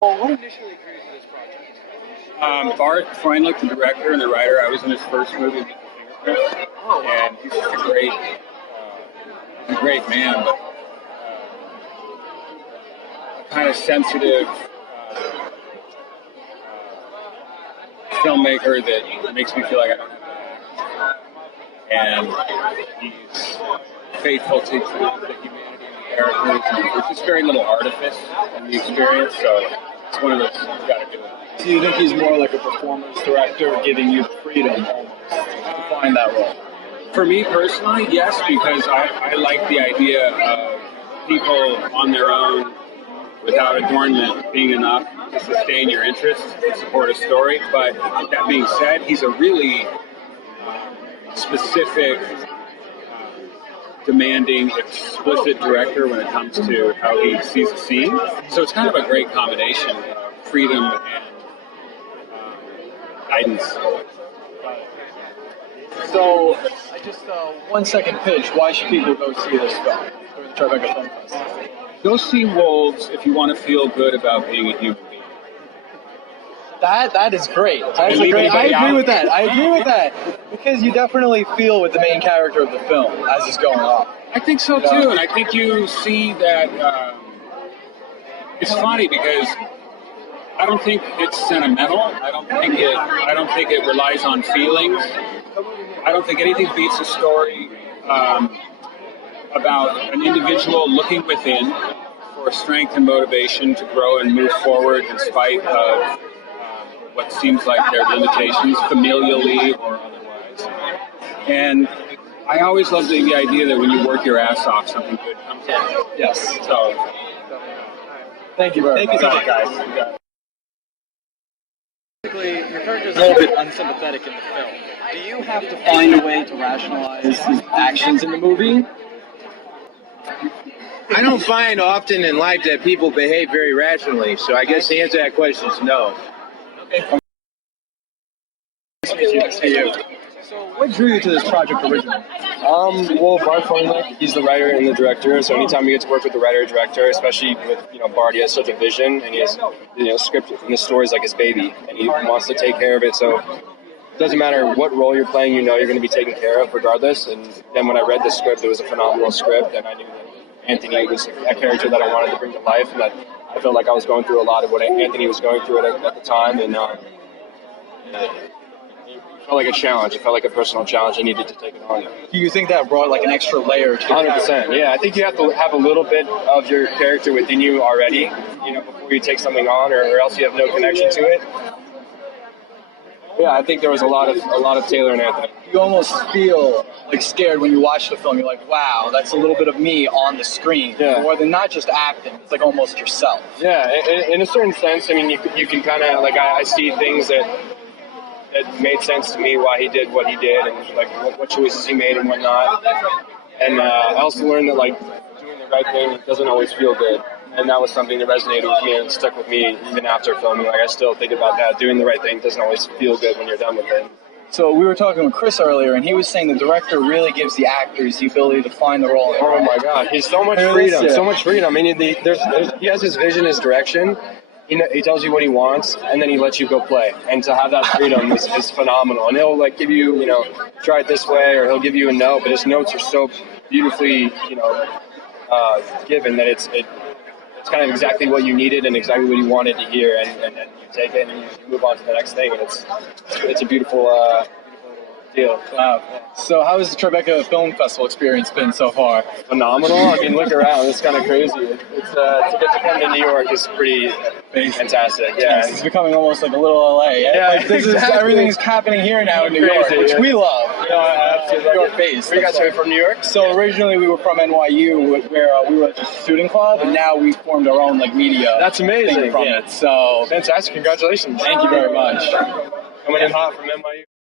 Well, what initially drew you to this project? Bart Freundlich, the director and the writer, I was in his first movie, and he's just a great man, but kind of sensitive filmmaker that makes me feel like I don't have to act. And he's faithful to the humanity of the characters. And there's just very little artifice in the experience, so it's one of those you got to do it. Do you think he's more like a performance director, giving you the freedom almost to find that role? For me personally, yes, because I like the idea of people on their own, without adornment, being enough to sustain your interest and support a story. But that being said, he's a really specific, demanding, explicit director when it comes to how he sees a scene. So it's kind of a great combination of freedom and guidance. So, I just 1 second pitch. Why should people go see this film for the Tribeca Film Festival? Go see Wolves if you want to feel good about being a human being. That is great. That's a great. I agree with that. I agree with that because you definitely feel with the main character of the film as it's going on. I think so too, and I think you see that. It's funny because I don't think it's sentimental. I don't think it relies on feelings. I don't think anything beats a story about an individual looking within for strength and motivation to grow and move forward in spite of what seems like their limitations, familially or otherwise. And I always love the idea that when you work your ass off, something good comes out. Yes. So, thank you very much. Thank you so much, guys. Basically, your character is a little bit unsympathetic in the film. Do you have to find a way to rationalize his actions in the movie? I don't find often in life that people behave very rationally, so I guess the answer to that question is no. Okay. Nice to meet you. So, what drew you to this project originally? Well, Bart Freundlich, he's the writer and the director, so anytime we get to work with the writer or director, especially with, Bart, he has such a vision, and he has, script and the story's like his baby, and he wants to take care of it, so it doesn't matter what role you're playing, you're going to be taken care of regardless, and then when I read the script, it was a phenomenal script, and I knew that Anthony was a character that I wanted to bring to life, and that I felt like I was going through a lot of what Anthony was going through at the time, and it felt like a challenge. It felt like a personal challenge. I needed to take it on. Do you think that brought like an extra layer to your 100%. Yeah, I think you have to have a little bit of your character within you already, before you take something on, or else you have no connection to it. Yeah, I think there was a lot of Taylor and Anthony. You almost feel like scared when you watch the film. You're like, wow, that's a little bit of me on the screen. Yeah. More than not just acting. It's like almost yourself. Yeah, in a certain sense. I mean, you can kind of like I see things that made sense to me why he did what he did and like what choices he made and whatnot. And I also learned that like doing the right thing doesn't always feel good. And that was something that resonated with me and stuck with me even after filming. Like I still think about that. Doing the right thing doesn't always feel good when you're done with it. So we were talking with Chris earlier, and he was saying the director really gives the actors the ability to find the role. Oh my God, he's so much freedom, so much freedom. I mean, he has his vision, his direction. He tells you what he wants, and then he lets you go play. And to have that freedom is phenomenal. And he'll like give you, try it this way, or he'll give you a note. But his notes are so beautifully, given that it's kind of exactly what you needed and exactly what you wanted to hear. And you take it and you move on to the next thing. And it's a beautiful deal. Wow. So how has the Tribeca Film Festival experience been so far? Phenomenal. I mean, look around. It's kind of crazy. It's to get to come to New York is pretty fantastic. Yeah, it's becoming almost like a little LA. Yeah, like this exactly. Everything's happening here now in New York, which we love. New York based. You guys are from New York? So originally we were from NYU, where we were just a student club, and now we formed our own like media. That's amazing. Thing from it. So fantastic. Congratulations. Thank you very much. Coming in hot from NYU.